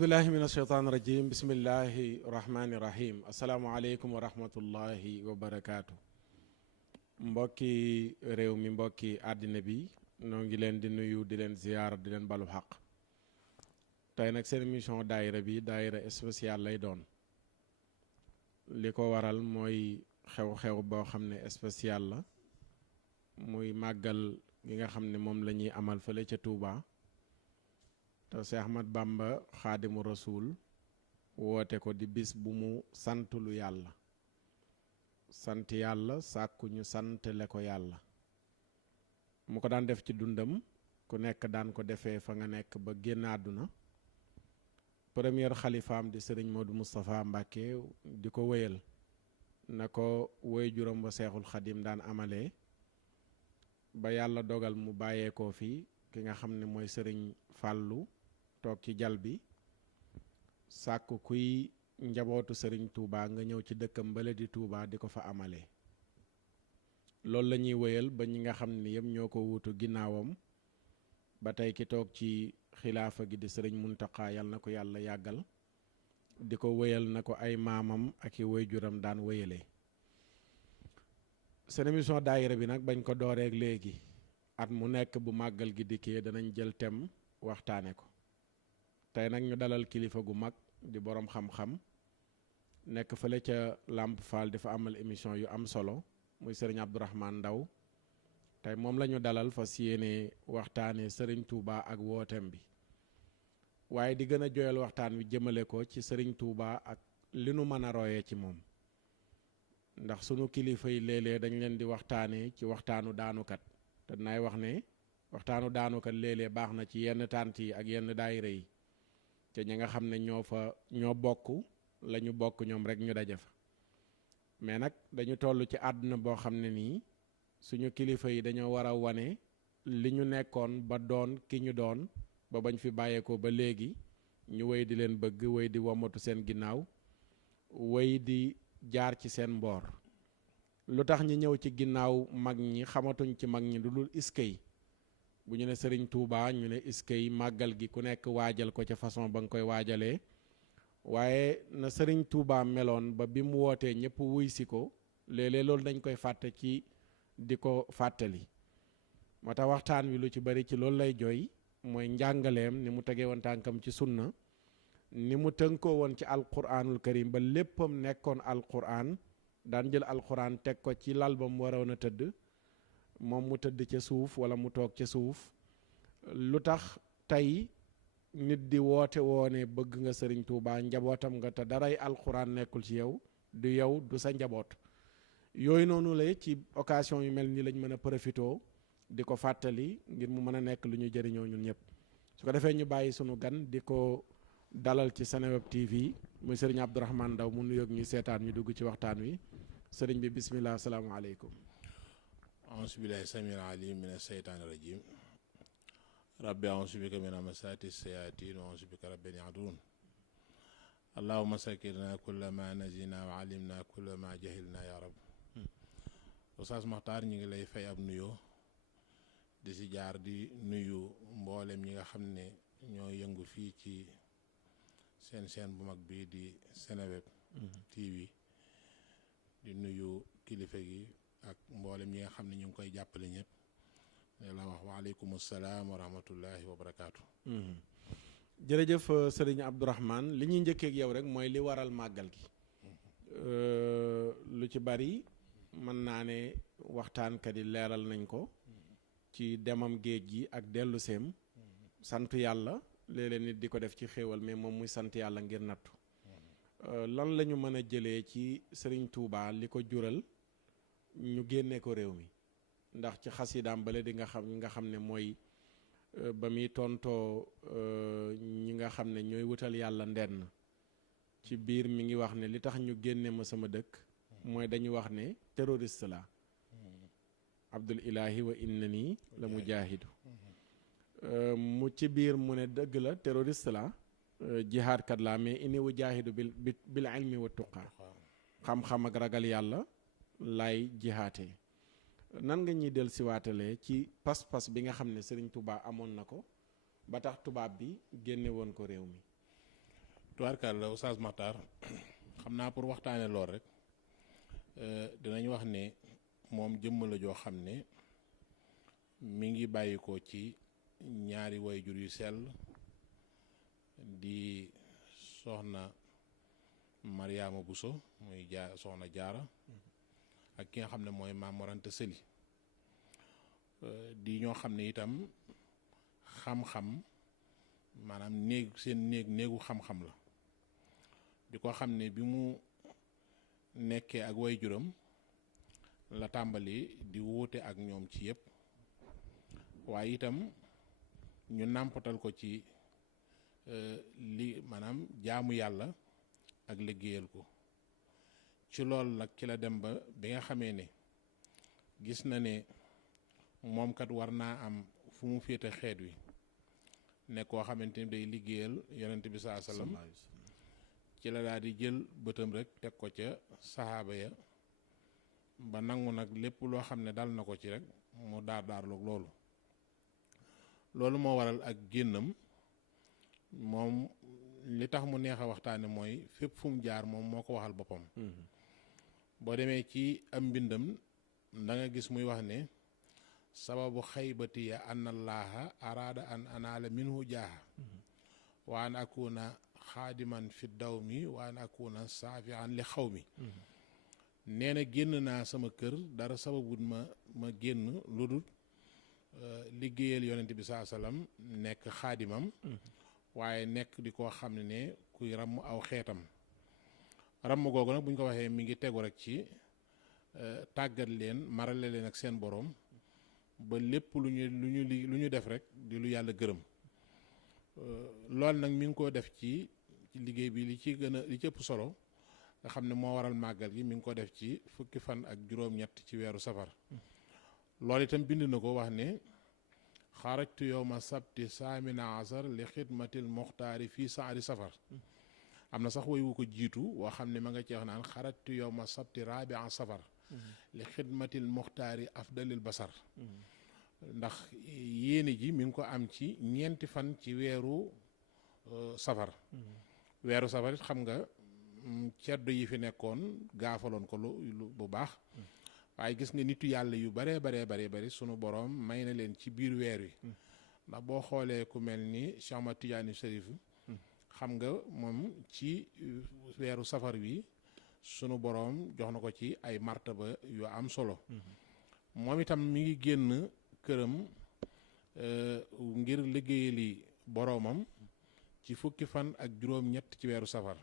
aoudubillahi min asheytaan irajim bismillahi rahmaani rahim asalaamualeykum wa rahmatullahi wa barakaatu. mbokki réew mi mbokki àddina bi noo ngi leen di nuyu di leen ziyaar di leen balu xaq. tey nag seen émission daayira bi daayira spécial lay doon. li ko waral mooy xew-xew boo xam ne spécial la muy màggal gi nga xam ne moom la ñuy amal fële ca Touba. te Cheikh Ahmad Bamba xaadimu rasul woote ko di bis bu mu santulu yàlla sant yàlla sàkku ñu santale ko yàlla mu ko daan def ci dundam ku nekk daan ko defee fa nga nekk ba génn àdduna. premier xalifaam di sëriñ Modou Moustapha Mbàkke di ko wéyal na ko woy juróom ba seexul xadim daan amalee ba yàlla dogal mu bàyyeekoo fi ki nga xam ne mooy sëriñ Fàllu toog ci jal bi sàkku kuy njabootu sëriñ Touba nga ñëw ci dëkkam bale di Touba di ko fa amalee. loolu la ñuy wéyal ba ñi nga xam ne yëpp ñoo ko wuutu ginnaawam ba tey ki toog ci xilaafa gi di sëriñ Muntaxa yal na ko yàlla yàggal di ko wéyal na ko ay maamam ak i waajuram daan wéyalee. seen émission daayira bi nag bañ ko dooreek léegi at mu nekk bu màggal gi dikkee danañ jël thème waxtaane ko. tey nag ñu dalal kilifa gu mag di boroom xam-xam nekk fële ca Lamp Fall dafa amal émission yu am solo muy sëriñ Abdourahmane Ndaw tey moom la ñu dalal fas yéene waxtaane sëriñ Touba ak wooteem bi waaye di gën a joyal waxtaan wi jëmale ko ci sëriñ Touba ak li nu mën a royee ci moom ndax sunu kilifa yi léeg-léeg dañ leen di waxtaane ci waxtaanu daanukat te naay wax ne waxtaanu daanukat léeg-léeg baax na ci yenn tànt yi ak yenn daayira yi te ñi nga xam ne ñoo bokk la ñu bokk ñoom rek ñu daje fa mais nag dañu toll ci àdduna boo xam ne nii suñu kilifa yi dañoo war a wane li ñu nekkoon ba doon ki ñu doon ba bañ fi bàyyeekoo ba léegi ñu wéy di leen bëgg wéy di womatu seen ginnaaw wéy di jaar ci seen mboor. lu tax ñi ñëw ci ginnaaw mag ñi xamatuñ ci mag ñi lu dul iskay bu ñu ne sëriñ Touba ñu ne iskay màggal gi ku nekk waajal ko ca façon ba nga koy waajalee waaye na sëriñ Touba meloon ba bi mu wootee ñëpp wuy si ko léeg-léeg loolu dañ koy fàtte ci di ko fàttali. moo tax waxtaan wi lu ci bari ci loolu lay jooy mooy njàngaleem ni mu tegee woon tànkam ci sunna ni mu tënkoo woon ci alquranul karim ba léppam nekkoon alquran daan jël alquran teg ko ci lal ba mu waroon a tëdd moom mu tëdd ca suuf wala mu toog ca suuf. lu tax tey nit di woote woone bëgg nga sëriñ Touba njabootam nga te daray alxuraan nekkul ci yow du sa njaboot yooyu noonu la ci occasion yu mel ni lañ mën a profitoo di ko fàttali ngir mu mën a nekk lu ñu jëriñoo ñun ñëpp. su ko defee ñu bàyyi sunu gan di ko dalal ci Seneweb TV muy sëriñ Abdourahmane Ndaw mu nuyoog ñu seetaan ñu dugg ci waxtaan wi sëriñ bi bismillah asalaamaaleykum. auzu billahi samil alim min asheytaani rajim rabbi auzu bika min amasati sayatin wa auzu bika rabbi yahdurun allahumma sakirna kulla ma nazina wa alimna kulla ma jahilna ya rab. Oustaz Makhtar ñi ngi lay fay ab nuyoo di si jaar di nuyu mboolem ñi nga xam ne ñoo yëngu fii ci seen chaîne bu mag bii di Seneweb TV di nuyu kilifa gi ak mboolem ñi nga xam ne ñu ngi koy jàppale ñëpp ne la wax waaleykum salaam wa rahmatullahi wa barakaatu. jërëjëf sëriñ Abdourahmane li ñuy njëkkeek yow rek mooy li waral màggal gi. lu ci bari mën naa ne waxtaankat yi leeral nañ ko ci demam géej gi ak dellu seem sant yàlla léeg-léeg nit di ko def ci xéewal mais moom muy sant yàlla ngir nattu. lan la ñu mën a jëlee ci sëriñ Touba li ko jural ñu génne ko réew mi ndax ci xasidaam bale di nga xam ne mooy ba muy tontoo ñi nga xam ne ñooy wutal yàlla ndenn ci biir mi ngi wax ne li tax ñu génne ma sama dëkk mooy dañu wax ne terroriste la abdul ilahi wa innani la mujaahidu mu ci biir mu ne dëgg la terroriste la jihaadkat la mais inni mujaahidu bil ilmi wa tuqa xam-xam ak ragal yàlla lay jihaatee. nan nga ñuy del siwaatalee ci pas-pas bi nga xam ne Serigne Touba amoon na ko ba tax tubaab bi génne woon ko réew mi. tubaarkàlla Oustaz Makhtar xam naa pour waxtaane lool rek dinañ wax ne moom jëmm la joo xam ne mi ngi bàyyi ko ci ñaari wayjur yu sell di soxna Mariama Bousso muy soxna Jaara ak ki nga xam ne mooy Maam Mor Anta Sali di ñoo xam ne itam xam-xam maanaam néegu xam-xam la di ko xam ne bi mu nekkee ak wayjuram la tàmbali di wuute ak ñoom ci yépp waaye itam ñu nàmpatal ko ci li maanaam jaamu yàlla ak liggéeyal ko ci loolu nag ci la dem ba bi nga xamee ne gis na ne moom kat war naa am fu mu féete xeet wi ne koo xamante ni day liggéeyal yonent bi saa sallam ci la daal di jël bëtam rek teg ko ca saxaaba ya ba nangu nag lépp loo xam ne dal na ko ci rek mu daarloog loolu moo waral ak génnam moom li tax mu neex a waxtaane mooy fépp fu mu jaar moom moo ko waxal boppam boo demee ci am mbindam da nga gis muy wax ne sababu xaybati ya an allaha araada an anaala minhu jaaha wa an akuna xaadiman fi dawmi wa an akuna saafian li xaw mi nee na génn naa sama kër dara sababut ma génn lu dul liggéeyal yonent bi saa sallam nekk xaadimam waaye nekk di koo xam ne kuy ramm aw xeetam ramm googu nag bu ñu ko waxee mi ngi tegu rek ci tàggat leen marale leen ak seen boroom ba lépp lu ñu def rek di lu yàlla gërëm loolu nag mi ngi ko def ci liggéey bi li ci ëpp solo nga xam ne moo waral màggal gi mi ngi ko def ci fukki fan ak juróom-ñett ci weeru safar loolu itam bind na ko wax ne xarajtu yowma sabti saamina asar li xidmatil muxtaari fii saari safar am na sax woy wu ko jiitu woo xam ne ma nga ci wax naan xarajtu yowma sabti rabia safar li xidmatil muxtaari afdalil basar ndax yéene ji mi ngi ko am ci ñeenti fan ci weeru safar weeru safar it xam nga ceddo yi fi nekkoon gaafaloon ko lu bu baax waaye gis nga nitu yàlla yu bari sunu borom may na leen ci biir weer wi ndax boo xoolee ku mel ni Cheikh Ahmad Tidiane Chérif xam nga moom ci weeru safar wi sunu borom jox na ko ci ay martaba yu am solo moom itam mi ngi génn këram ngir liggéeyali boroomam ci fukki fan ak juróom-ñett ci weeru safar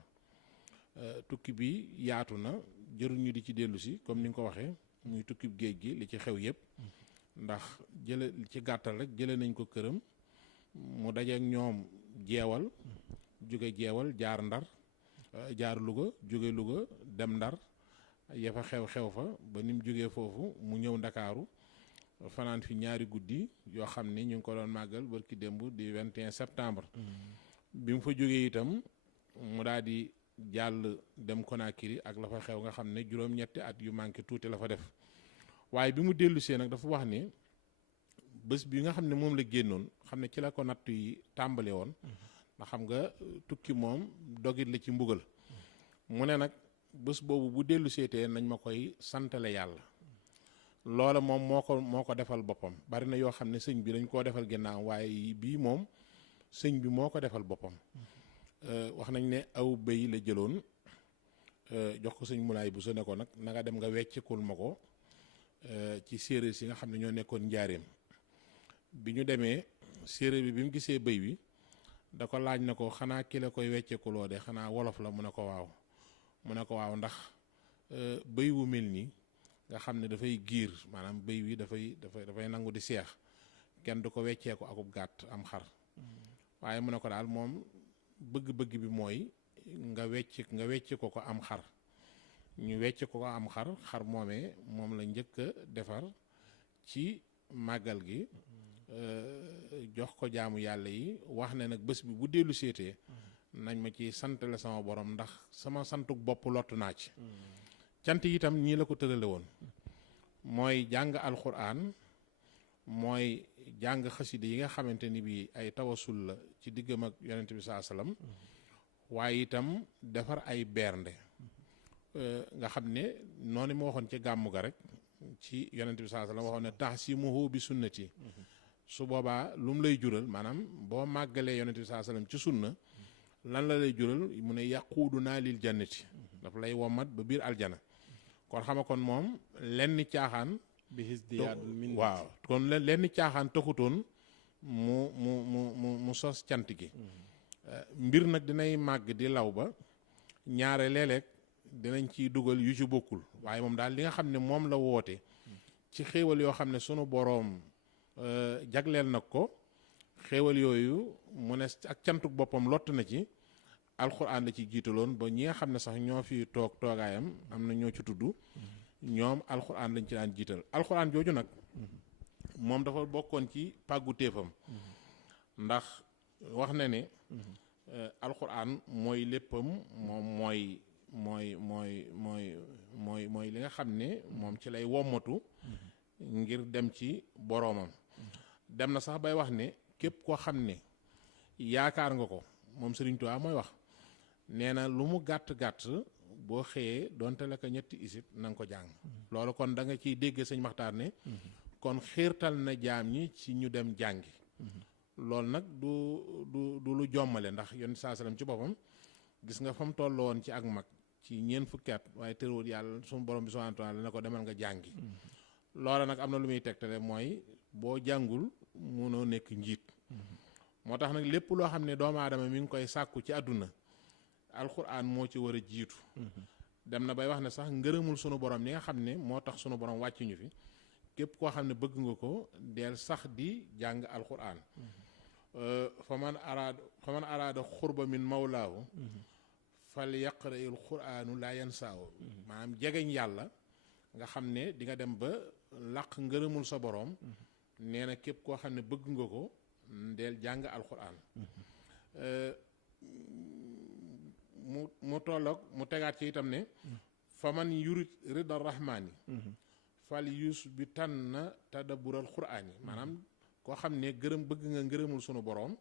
tukki bi yaatu na jëruñ ñu di ci dellu si comme ni nga ko waxee muy tukki géej gi li ci xew yépp ndax ci gàttal rek jële nañ ko këram mu dajeek ñoom jeewal jóge jeewal jaar Ndar jaar Louga jóge Louga dem Ndar ya fa xew fa ba ni mu jógee foofu mu ñëw Ndakaaru fanaan fi ñaari guddi yoo xam ne ñu ngi ko doon màggal barki démb di 21 septembre bi mu fa jógee itam mu daal di jàll dem Conakry ak la fa xew nga xam ne juróom-ñetti at yu manqué tuuti la fa def waaye bi mu dellusee nag dafa wax ni bés bi nga xam ne moom la génnoon xam ne ci la ko nattu yi tàmbale woon ndax xam nga tukki moom dogit la ci mbugal mu ne nag bés boobu bu delluseetee nañ ma koy santale yàlla loola moom moo ko defal boppam bari na yoo xam ne sëñ bi dañ koo defal ginnaaw waaye bii moom sëñ bi moo ko defal boppam wax nañ ne aw bëy la jëloon jox ko sëñ Mulaay bu so ne ko nag na nga dem nga weccikul ma ko ci séeréer si nga xam ne ñoo nekkoon njaareem bi ñu demee séeréer bi mu gisee bëy bi da ko laaj na ko xanaa ki la koy weccikuloo de xanaa wolof la mu ne ko waaw ndax bëy wu mel nii nga xam ne dafay giir maanaam bëy wi dafay nangu di seex kenn du ko weccee ko akub gàtt am xar waaye mu ne ko daal moom bëgg-bëgg bi mooy nga wecc ko am xar ñu wecc ko am xar moomee moom la njëkk a defar ci màggal gi jox ko jaamu yàlla yi wax ne nag bés bi bu dellu seetee nañ ma ci santale sama borom ndax sama santuk bopp lottu naa ci cant yi itam ñii la ko tërale woon mooy jàng alxuraan mooy jàng xasida yi nga xamante ni bi ay tawasul la ci diggam ak yonent bi saa salaam waaye itam defar ay bernde nga xam ne noonu ma waxoon ci gàmmu ga rek ci yonent bi sallallahu alayhi wasallam waxoon ne tahsimuhu bi sunnati su boobaa lu mu lay jural maanaam boo màggalee yonent bi sallallahu alayhi wasallam ci sunna lan la lay jural mu ne yaquudu naa lil jannati daf lay womat ba biir aljana kon xama kon moom lenn caaxaan bi hisdiyaadul min waaw kon lenn caaxaan taxutoon mu sos cant gi mbir nag dinay màgg di law ba ñaare léeg-léeg dinañ ciy dugal yu ci bokkul waaye moom daal li nga xam ne moom la woote ci xéewal yoo xam ne sunu boroom jagleel nag ko xéewal yooyu mu ne ak cantuk boppam lott na ci alxuraan la ci jiitaloon ba ñi nga xam ne sax ñoo fi toog toogaayam am na ñoo ci tudd ñoom alxuraan lañ ci daan jiital alxuraan jooju nag moom dafa bokkoon ci pàggu téefam ndax wax na ne alxuraan mooy léppam moom mooy li nga xam ne moom ci lay wommatu ngir dem ci boroomam dem na sax bay wax ne képp koo xam ne yaakaar nga ko moom Sëriñ Tuubaa mooy wax nee na lu mu gàtt-gàtt boo xëyee donte la ko ñetti isib na nga ko jàng loolu kon da nga ciy dégg sëñ Maxtaar ne kon xiirtal na jaam ñi ci ñu dem jàngi loolu nag du lu jommale ndax yonent saa sallam ci boppam gis nga fa mu toll woon ci ak mag ci ñeent fukki at waaye tërwut yàlla suñu borom bi subhaanahu wa taala ne ko demal nga jàngi loola nag am na lu muy tegtale mooy boo jàngul munoo nekk njiit moo tax nag lépp loo xam ne doomu aadama mi ngi koy sàkku ci àdduna alxuraan moo ci war a jiitu dem na bay wax ne sax ngërëmul sunu borom li nga xam ne moo tax sunu borom wàcc ñu fi képp koo xam ne bëgg nga ko del sax di jàng alxuraan fa man araada xurba min mawlaahu fal yaqra'il quraanu laa yansaahu maanaam jegeñ yàlla nga xam ne di nga dem ba làq ngërëmul sa borom nee na képp koo xam ne bëgg nga ko del jàng alxuraan mu tolloog mu tegaat ci itam ne fa man yurit rida rahmaani fal yus bi tan na tadabbural quraan yi maanaam koo xam ne bëgg nga ngërëmul sunu boroom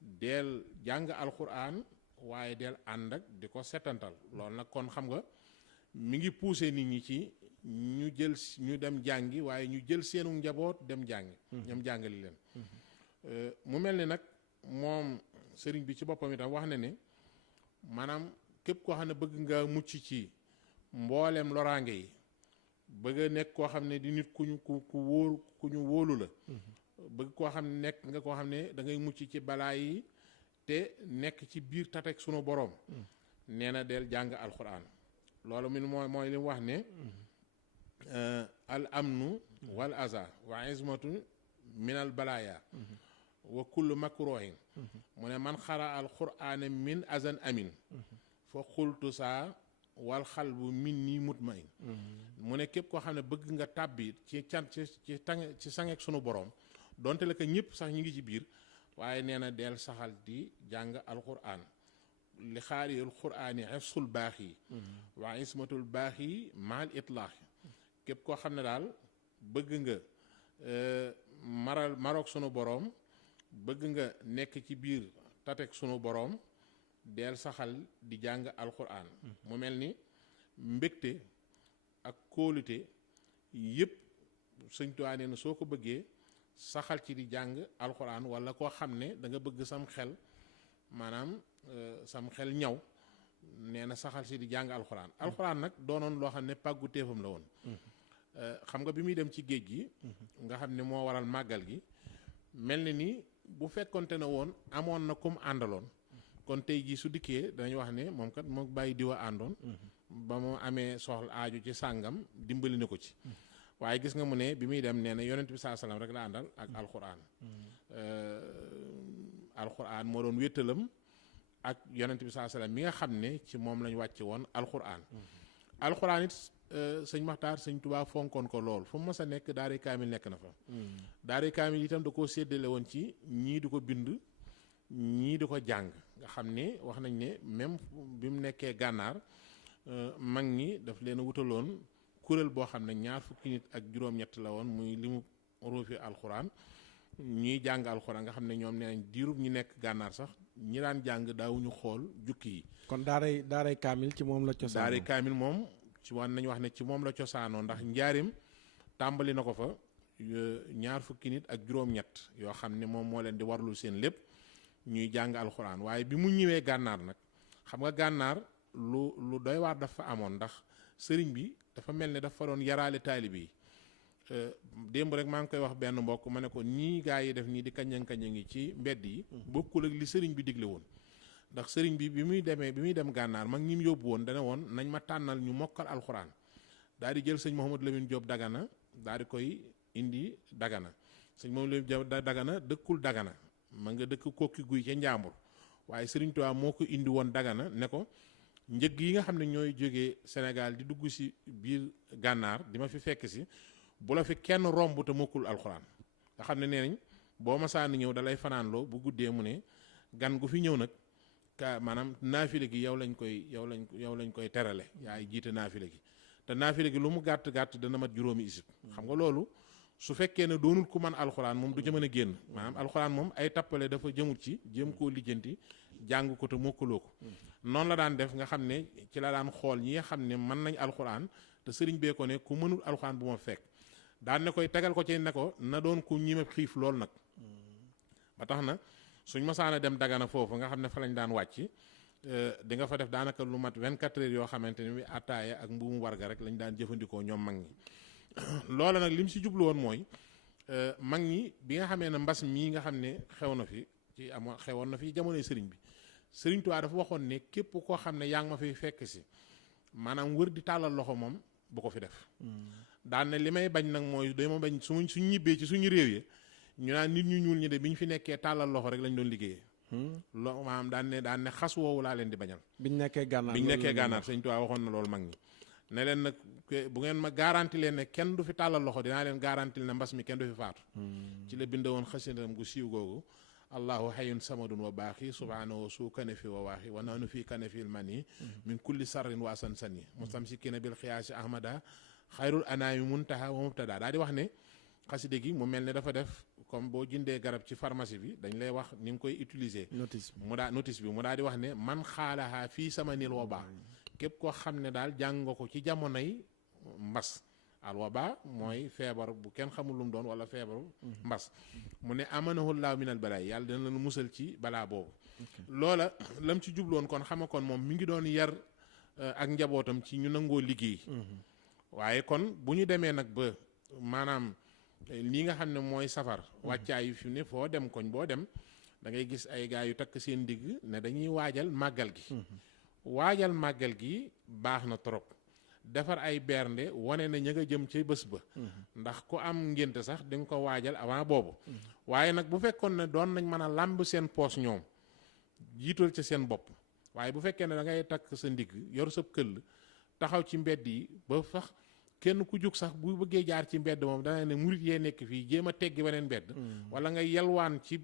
del jàng alxuraan waaye del ànd ak di ko setantal loolu nag kon xam nga mi ngi poussé nit ñi ci ñu dem jàngi waaye ñu jël seenu njaboot dem jàngi ñoom jàngali leen mu mel ni nag moom sëriñ bi ci boppam itam wax na ne maanaam képp koo xam ne bëgg nga mucc ci mbooleem loraange yi bëgg a nekk koo xam ne di nit ku ñu wóolu la bëgg koo xam ne nekk nga koo xam ne da ngay mucc ci balaa yi te nekk ci biir tatek sunu boroom nee na del jàng alxuraan loolu min mooy li mu wax ne al amnu wal aza wa ismatu min al balaaya wa kullu makruhin mu ne man xara al qur'ana min azan amin fa xultu saa wal xalbu min nii mutmain mu ne képp koo xam ne bëgg nga tàbbi ci can ci sangeek sunu borom donte la ko ñëpp sax ñi ngi ci biir waaye nee na del saxal di jàng alquran li xaari al qur'ani xefsul baax yi waa ismatul baax yi maal itlaax képp koo xam ne daal bëgg nga maroog sunu boroom bëgg nga nekk ci biir tatek sunu boroom del saxal di jàng alquran mu mel ni mbégte ak kóolute yépp Sëñ Tuubaa nee na soo ko bëggee saxal ci di jàng alquran wala koo xam ne da nga bëgg sam xel maanaam sam xel ñaw nee na saxal si di jàng alxuraan alxuraan nag doonoon loo xam ne pàggu téefam la woon xam nga bi muy dem ci géej gi nga xam ne moo waral màggal gi mel ni bu fekkonte ne woon amoon na kum àndaloon kon tey jii su dikkee dañuy wax ne moom kat moo bàyyi diwa àndoon ba mu amee soxla aaju ci sàngam dimbali na ko ci waaye gis nga mu ne bi muy dem nee na yonent bi saa salaam rek la àndal ak alxuraan alxuraan moo doon wéttalam ak yonent bi saa salaam mi nga xam ne ci moom lañ wàcce woon alxuraan alxuraan it sëñ Maxtaar sëñ Tuubaa fonkoon ko lool fu mu mës a nekk daari kaamil nekk na fa daari kaamil itam da koo séddale woon ci ñii di ko bind ñii di ko jàng nga xam ne wax nañ ne même bi mu nekkee gànnaar mag ñi daf leen a wutaloon kuréel boo xam ne 20 nit ak juróom-ñett la woon muy limu ruufi alxuraan ñuy jàng alxuraan nga xam ne ñoom nee nañ diirub ñi nekk gànnaar sax ñi daan jàng daawuñu xool jukki yi. kon daaray kaamil ci moom la cosaanoo. daaray kaamil moom ci wan nañu wax ne ci moom la cosaanoo ndax njaarim tàmbali na ko fa ñaar fukki nit ak juróom-ñett yoo xam ne moom moo leen di warlu seen lépp ñuy jàng alxuraan. waaye bi mu ñëwee gànnaar nag xam nga gànnaar lu doy waar dafa amoon ndax sëriñ bi dafa mel ne dafa doon yaraale taalibe yi. démb rek maa ngi koy wax benn mbokk ma ne ko nii gaa yi def nii di kañang-kaña ngi ci mbedd yi bokkul ak li sëriñ bi digle woon. ndax sëriñ bi bi muy dem gànnaar mag ñi mu yóbbu woon dana woon nañ ma tànnal ñu mokkal alxuraan daal di jël sëñ Mouhamadou Lamine Diop Dagana daal di koy indi Dagana sëñ Mouhamadou Lamine Diop Dagana dëkkul Dagana ma nga dëkk kokki guy ca Njàmbur waaye sëriñ Tuubaa moo ko indi woon Dagana ne ko njëg yi nga xam ne ñooy jógee Sénégal di dugg si biir gànnaar di ma fi fekk si bu la fi kenn romb te mokkul alxuraan nga xam ne nee nañ boo masaani ñëw dalay fanaanloo bu guddee mu ne gan gu fi ñëw nag maanaam naafile gi yow lañ koy terale yaay jiite naafile gi te naafile gi lu mu gàtt dana mat juróomi isib xam nga loolu su fekkee ne doonul ku man alxuraan moom du ca mën a génn maanaam alxuraan moom ay tappale dafa jëmut ci jéem koo lijjanti jàng ko te mokkaloo ko noonu la daan def nga xam ne ci la daan xool ñi nga xam ne mën nañ alxuraan te sëriñ bee ko ne ku mënul alxuraan bu ma fekk daan ne koy tegal ko ci ne ko na doon ku ñime xiif lool nag ba tax na suñ masaana dem Dagana foofu nga xam ne fa lañ daan wàcc di nga fa def daanaka lu mat 24 heures yoo xamante ni bi ataaya ak mbuumu warga rek lañ daan jëfandikoo ñoom mag ñi loola nag li mu si jublu woon mooy mag ñi bi nga xamee ne mbas mii nga xam ne xewoon na fi jamonoy sëriñ bi sëriñ Tuubaa dafa waxoon ne képp koo xam ne yaa ngi ma fiy fekk si maanaam wër di tàllal loxo moom bu ko fi def daan ne li may bañ nag mooy dama bañ suñ ñibbee ci suñu réew yi ñu naan nit ñu ñuul ñi de bi ñu fi nekkee tàllal loxo rek lañ doon liggéeyee loo maanaam daan ne xas woowu laa leen di bañal biñ nekkee gànnaar sëñ Tuubaa waxoon na loolu mag ñi ne leen nag bu ngeen ma garanti leen ne kenn du fi tàllal loxo dinaa leen garanti ne mbas mi kenn du fi faatu ci la bind woon xasidam gu siiw googu allahu hayyun samadun wa baaxi subhanahu suu kanefi wa waaxi wa nahnu fii kanefil mani min kulli sarrin wa sansani mustamsikina bil xiyaasi ahmada xayrul anaami muntaha wa mubtada daa di wax ne xaside gi mu mel ne dafa def comme boo jëndee garab ci pharmacie bi dañ lay wax ni nga koy utiliser notice bi mu daal di wax ne man xaalaha fii sama nil wabaa képp koo xam ne daal jàng nga ko ci jamonoy mbas al waba mooy feebar bu kenn xamul lu mu doon wala feebaru mbas mu ne amanahu llaahu minal balaay yàlla dina leen musal ci balaa boobu loola lam ci jubloon kon xama kon moom mi ngi doon yar ak njabootam ci ñu nangoo liggéey waaye kon bu ñu demee nag ba maanaam lii nga xam ne mooy safar wàccaay yu fi ne foo dem koñ boo dem da ngay gis ay gaa yu takk seen digg ne dañuy waajal màggal gi baax na trop defar ay bernde wane na ña nga jëm ci bés ba ndax ku am ngénte sax di nga ko waajal avant boobu waaye nag bu fekkoon ne doon nañ mën a làmb seen poos ñoom jiital ca seen bopp waaye bu fekkee ne da ngay takk sa ndigg yor sa këll taxaw ci mbedd yi ba sax kenn ku jóg sax bu bëggee jaar ci mbedd moom dana ne murit yee nekk fii jéem a teggi beneen mbedd wala nga yelwaan ci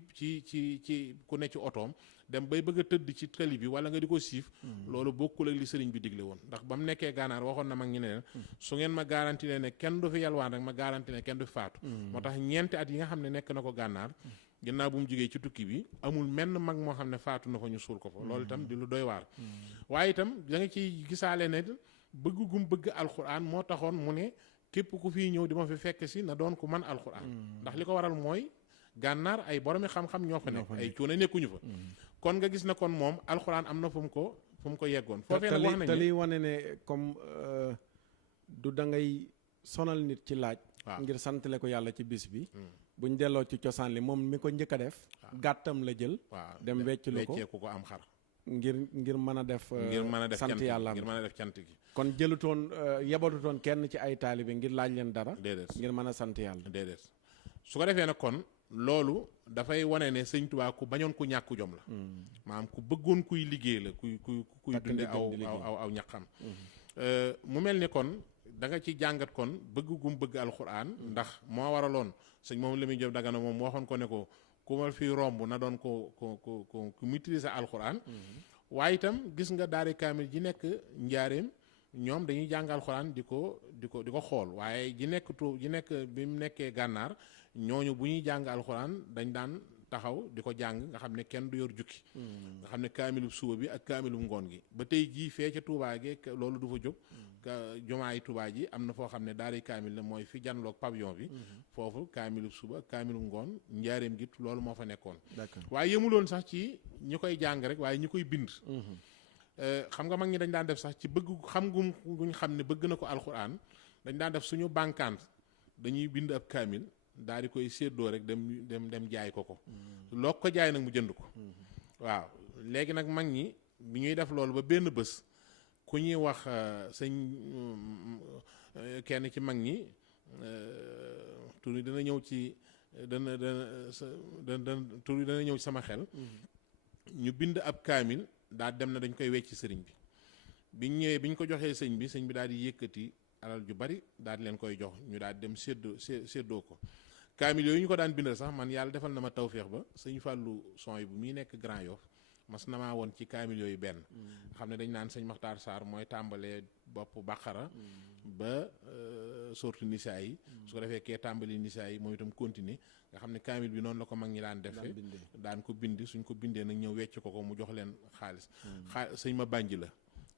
ku ne ci otoom dem bay bëgg a tëdd ci tali bi wala nga di ko siif loolu bokkul ak li sëriñ bi digle woon ndax ba mu nekkee gànnaar waxoon na mag ñi ne leen su ngeen ma garanti leen ne kenn du fi yelwaan rek ma garanti ne kenn du fi faatu moo tax ñeenti at yi nga xam ne nekk na ko gànnaar ginnaaw bu mu jógee ci tukki bi amul menn mag moo xam ne faatu na fa ñu suul ko fa loolu itam di lu doy waar waaye itam da nga ciy gisaale ne bëgg gum bëgg alxuraan moo taxoon mu ne képp ku fii ñëw di ma fi fekk si na doon ku man alxuraan ndax li ko waral mooy gànnaar ay boromi xam-xam ñoo fa nekk ay cuune nekkuñu fa kon nga gis na kon moom alxuraan am na fu mu ko yeggoon foofee nag wax nañ te liy wane ne comme du da ngay sonal nit ci laaj ngir santale ko yàlla ci bis bi buñ delloo ci cosaan li moom mi ko njëkk a def gàttam la jël dem wecceeku ko am xar ngir mën a def sant yàlla ngir mën a def cant gi kon jëlutoon yebalutoon kenn ci ay taalibe ngir laaj leen dara déedéet ngir mën a sant yàlla déedéet su ko defee nag kon loolu dafay wane ne sëñ Tuubaa ku bañoon ku ñàkku jom la maanaam ku bëggoon kuy liggéey la kuy dunde aw ñaqam mu mel ni kon da nga ci jàngat kon bëgg gum bëgg alxuraan ndax moo waraloon sëñ moom la muy jëm Dagana moom waxoon ko ne ko ku ma fi romb na doon ku maîtriser alxuraan waaye itam gis nga daari kaamil ji nekk njaareem ñoom dañuy jàng alxuraan di ko xool waaye ji nekk bi mu nekkee gànnaar ñooñu bu ñuy jàng alxuraan dañ daan taxaw di ko jàng nga xam ne kenn du yor jukki nga xam ne kaamilub suba bi ak kaamilub ngoon gi ba tey jii fee ca Touba gi loolu du fa jóg jumaayi Touba ji am na foo xam ne daari kaamil la mooy fi janloog pavillon bi foofu kaamilub suba ak kaamilub ngoon njaareem gi loolu moo fa nekkoon waaye yemuloon sax ci ñi koy jàng rek waaye ñi koy bind xam nga mag ñi dañ daan def sax ci bëgg xam guñ xam ne bëgg na ko alxuraan dañ daan def suñu bànkaan dañuy bind ab kaamil daal di koy séddoo rek dem jaay ko loo ko jaay nag mu jënd ko waaw léegi nag mag ñi bi ñuy def loolu ba benn bés ku ñuy wax sëñ kenn ci mag ñi tur yi dana ñëw ci tur yi dana ñëw ci sama xel ñu bind ab kaamil daa dem na dañ koy wecc sëriñ bi biñ ñëwee biñ ko joxee sëñ bi daal di yëkkati alal ju bari daal di leen koy jox ñu daal di dem séddoo ko kaamil yooyu ñu ko daan bindal sax man yàlla defal na ma tawféex ba sëñ Fallou son yi bu muy nekk Grand Yoff mas na maa woon ci kaamil yooyu benn xam ne dañ naan sëñ Makhtar Sarr mooy tàmbalee bopp Baqara ba sortu nisaa yi su ko defee kee tàmbali nisaa yi moom itam continuer nga xam ne kaamil bi noonu la ko mag ñi daan defee daan ko bind suñ ko bindee nag ñëw wecc ko mu jox leen xaalis sëñ ma bànji la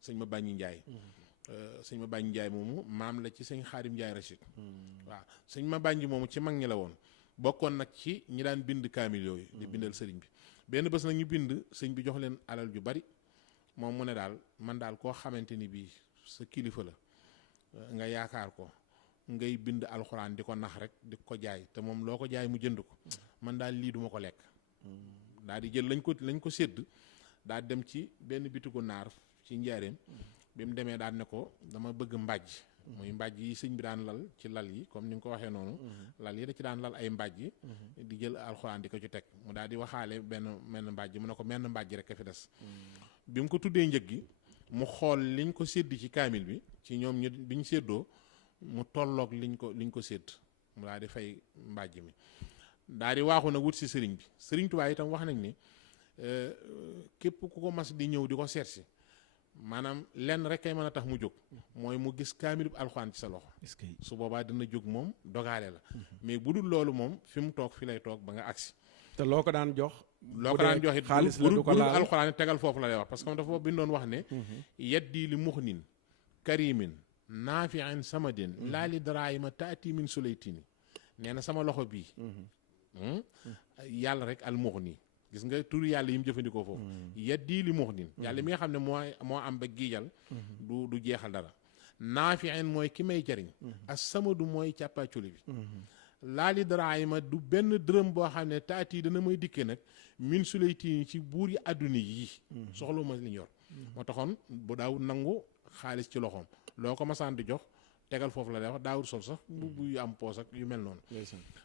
sëñ ma bànji Njaay sëñ ma bànji Njaay moomu maam la ci sëñ Xaadim Njaay Rachid waaw sëñ ma bànji moomu ci mag ñi la woon bokkoon nag ci ñi daan bind kaamil yooyu di bindal sëriñ bi benn bés nag ñu bind sëñ bi jox leen alal ju bari moom mu ne daal man daal koo xamante ni bii sa kilifa la nga yaakaar ko ngay bind alxuraan di ko nax rek di ko jaay te moom loo ko jaay mu jënd ko man daal lii duma ko lekk daal di jël lañ ko sédd daal dem ci benn bitigu naar ci njaareem bi mu demee daal ne ko dama bëgg mbàjj muy mbàjj yi sëñ bi daan lal ci lal yi comme ni nga ko waxee noonu lal yi da ci daan lal ay mbàjj di jël alxuraan di ko ci teg mu daal di waxaale menn mbàjj mu ne ko menn mbàjj rek a fi des bi mu ko tuddee njëg gi mu xool liñ ko sédd ci kaamil bi ci ñoom ñu biñ séddoo mu tolloog liñ ko sédd mu daal di fay mbàjj mi daal di waaxu nag wut si sëriñ bi sëriñ Tuubaa itam wax nañ ni képp ku ko mas di ñëw di ko seet si maanaam lenn rek kay mën a tax mu jóg mooy mu gis kaamilub alxuraan ci sa loxo su boobaa dina jóg moom dogaale la mais bu dul loolu moom fi mu toog fi lay toog ba nga agsi te loo ko daan jox it xaalis la du ko laal alxuraan tegal foofu la lay wax parce que dafa bindoon wax ne yaddi li muxnin karimin naafiin samadin laa li daraayima taati min sulaytini nee na sama loxo bii yàlla rek al muxni gis nga tur yàlla yi mu jëfandikoo foofu yaddi li muxnin yàlla mi nga xam ne moo am ba giijal du jeexal dara naafiin mooy ki may jariñ as samadu mooy càppaaculi bi laali daraayima du benn dërëm boo xam ne taati dana may dikkee nag min sulaytini ci buur yi àdduna yii soxla ma li ñu yor moo taxoon bu daawul nangu xaalis ci loxoom loo ko masaan di jox tegal foofu la lay wax daawul sol sax bu yu am poos ak yu mel noonu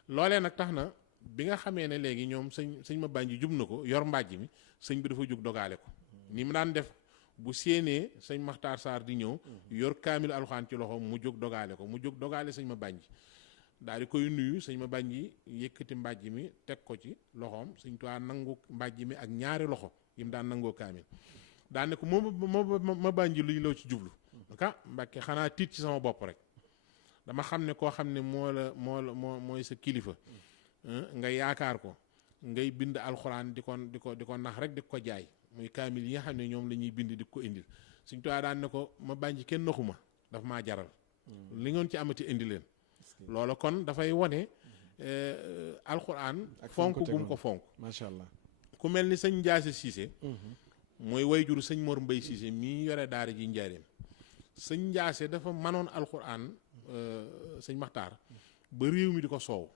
loolee nag tax na bi nga xamee ne léegi ñoom sëñ ma bànji jub na ko yor mbàjj mi sëñ bi dafa jug dogaale ko ni mu daan def bu séenee sëñ Maxtaar Sarr di ñëw yor kaamil alxuraan ci loxo mu jóg dogaale ko mu jóg dogaale sëñ ma bànji daal di koy nuyu sëñ ma bànji yëkkati mbàjj mi teg ko ci loxoom sëñ Tuubaa nangu mbàjj mi ak ñaari loxo yi mu daan nangoo kaamil daan ne ko ma bànji luy loo ci jublu ka Mbàkke xanaa tiit ci sama bopp rek dama xam ne koo xam ne mooy sa kilifa nga yaakaar ko ngay bind alxuraan di ko nax rek di ko jaay muy kaamil yi nga xam ne ñoom la ñuy bind di ko indil Sëñ Tuubaa daan ne ko ma bànji kenn naxuma daf maa jaral li ngoon ci amati indi leen loola kon dafay wone alxuraan fonk gum ko fonk macha allah ku mel ni sëñ Njaase Siise mooy wayjuru sëñ Mor Mbay Siise mii yore daara ji njaareem sëñ Njaase dafa manoon alxuraan sëñ Maxtaar ba réew mi di ko soow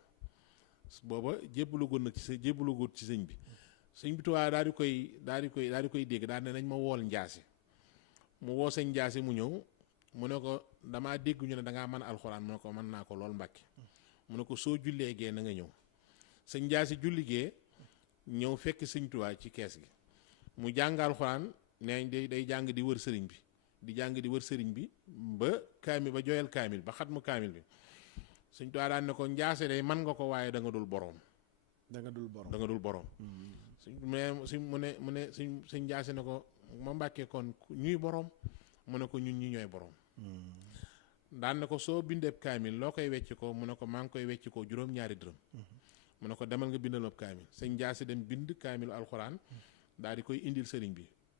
booba jébbalugoon nag ci sëñ bi sëñ bi Tuubaa daal di koy dégg daal ne nañ ma wool Njaase mu woo sëñ Njaase mu ñëw mu ne ko damaa dégg ñu ne dangaa mën alxuraan mu ne ko mën naa ko lool Mbàkke mu ne ko soo jullee gee na nga ñëw sëñ Njaase julli gee ñëw fekk sëñ Tuubaa ci kees gi mu jàng alxuraan neeñ day jàng di wër sëriñ bi di jàng di wër sëriñ bi ba kaamil ba jooyal kaamil ba xat mu kaamil bi sëñ Tuubaa daan ne ko Njaase day man nga ko waaye da nga dul boroom mu ne sëñ Njaase ne ko ma Mbàkke kon ñuy boroom mu ne ko ñun ñi ñooy boroom daan na ko soo bindeeb kaamil loo koy wecc ko mu ne ko maa ngi koy wecc ko juróom-ñaari dërëm mu ne ko demal nga bindal ma kaamil sëñ Njaase dem bind kaamilu alxuraan daal di koy indil sëriñ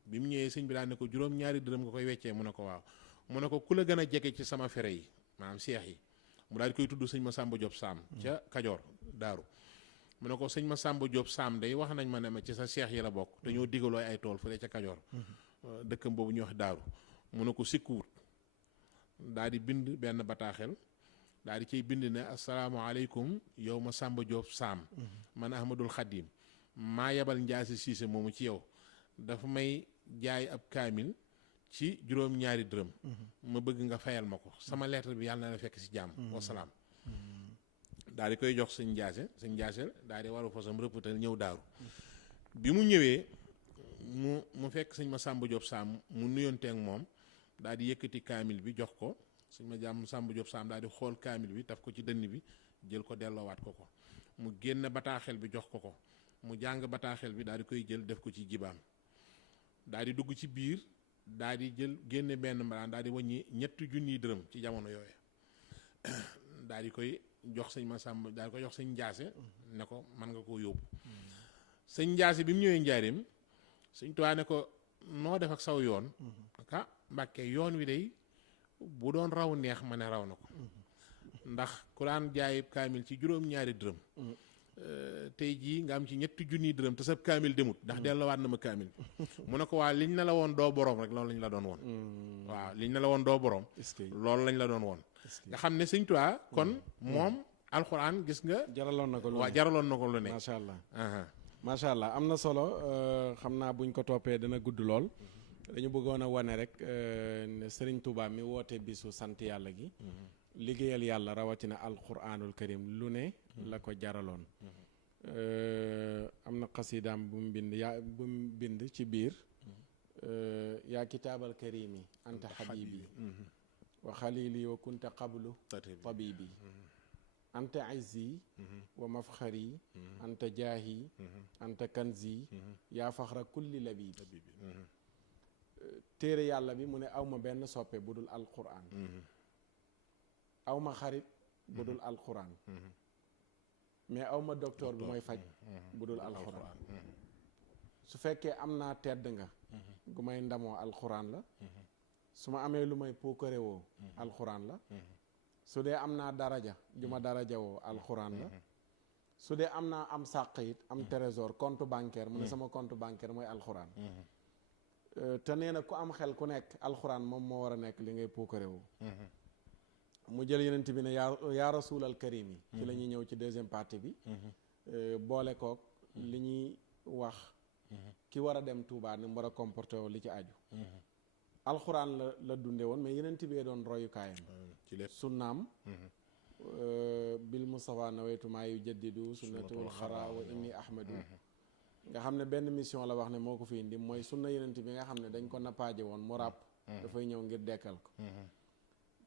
bi mu ñëwee sëñ bi daan ne ko juróom-ñaari dërëm nga koy weccee mu ne ko waaw mu ne ko ku la gën a jege ci sama fere yi maanaam seex yi mu daal di koy tudd sëñ Masamba Diop Sam ca Kajoor Daaru mu ne ko sëñ Masamba Diop Sam day wax nañ ma ne ma ci sa seex yi la bokk te ñoo digalooy ay tool fële ca Kajoor dëkkam boobu ñuy wax Daaru mu ne ko sikkuwut daal di bind benn bataaxel daal di ciy bind ne asalaamaaleykum yow Masamba Diop Sam man Ahmadul Xadim maa yebal Njaasi Siise moomu ci yow dafa may jaay ab kaamil ci juróom-ñaari dërëm ma bëgg nga fayal ma ko sama lettre bi yàlla na la fekk ci jàmm wasalaam daal di koy jox sëñ Njaase daal di waru fasam rëppatal ñëw Daaru bi mu ñëwee mu fekk sëñ Masamba Diop Sam mu nuyonteeg moom daal di yëkkati kaamil bi jox ko sëñ Masamba Diop Sam daal di xool kaamil bi taf ko ci dënn bi jël ko delloowaat ko mu génn bataaxel bi jox ko mu jàng bataaxel bi daal di koy jël def ko ci jibaam daal di dugg ci biir daal di jël génne benn mbalaan daal di wàññi 3 dërëm ci jamono yooyu daal di koy jox sëñ Masamba daal di koy jox sëñ Njaase ne ko mën nga koo yóbbu sëñ Njaase bi mu ñëwee njaarim sëñ Tuubaa ne ko noo def ak saw yoon ah Mbàkke yoon wi day bu doon raw neex ma ne raw na ko ndax ku daan jaay kaamil ci juróom-ñaari dërëm tey jii nga am ci 3 dërëm te sab kaamil demut ndax delloowaat na ma kaamil mu ne ko waa liñ ne la woon doo boroom rek loolu lañ la doon woon waaw liñ ne la woon doo boroom loolu lañ la doon woon nga xam ne sëñ Tuubaa kon moom alxuraan gis nga jaraloon na ko lu ne waaw jaraloon na ko lu ne macha allah macha allah am na solo xam naa buñ ko toppee dana gudd lool dañu bëggoon a wane rek ne Sëriñ Tuubaa mi woote bisu sant yàlla gi liggéeyal yàlla rawatina alquranul karim lu ne la ko jaraloon am na xasidaam bu mu bind ci biir yaa kitaabal karimi anta habibi wa xalili wa kunta qablu tabibi anta izzi wa mafxari anta jaahi anta kanzi yaa faxra kulli labibi téere yàlla bi mu ne awma benn soppe bu dul alquran awma xarit bu dul alquran mais awma docteur bu may faj bu dul alquran su fekkee am naa tedd nga gu may ndamoo alquran la su ma amee lu may puukarewoo alquran la su dee am naa daraja ju ma daraja woo alquran la su dee am naa am sàq it am trésor compte bancaire mu ne sama compte bancaire mooy alquran te nee na ku am xel ku nekk alxuraan moom moo war a nekk li ngay puukarewu mu jël yenent bi ne yaa rasuulal karim yi ci la ñuy ñëw ci deuxième partie bi boole kook li ñuy wax ki war a dem Tuubaa ni mu war a comporté woo li ci aju alxuraan la dunde woon mais yenent bee doon royukaayam sunnaam bil Mustafa nawaytu maa yu jaddidu sunnatul xara wa inni ahmadu nga xam ne benn mission la wax ne moo ko fi indi mooy sunna yenent bi nga xam ne dañ ko nappaaje woon mu ràpp dafay ñëw ngir dekkal ko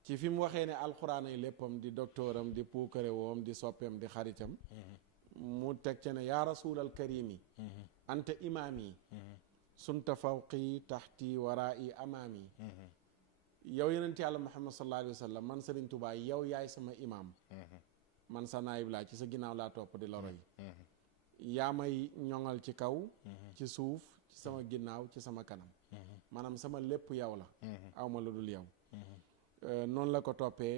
ci fi mu waxee ne alxuraan ay léppam di docteuram di puukare woom di soppeem di xaritam mu teg ca ne yaa rasuulal karimi anta imaami sunta fawqi taxti warai amaami yow yenent yàlla muhammad sallallahu alayhi wa sallam man Sëriñ Tuubaa yow yaay sama imaam man sa naayib laa ci sa ginnaaw laa topp di la roy yaa may ñoŋal ci kaw ci suuf ci sama ginnaaw ci sama kanam maanaam sama lépp yow la awma lu dul yow noonu la ko toppee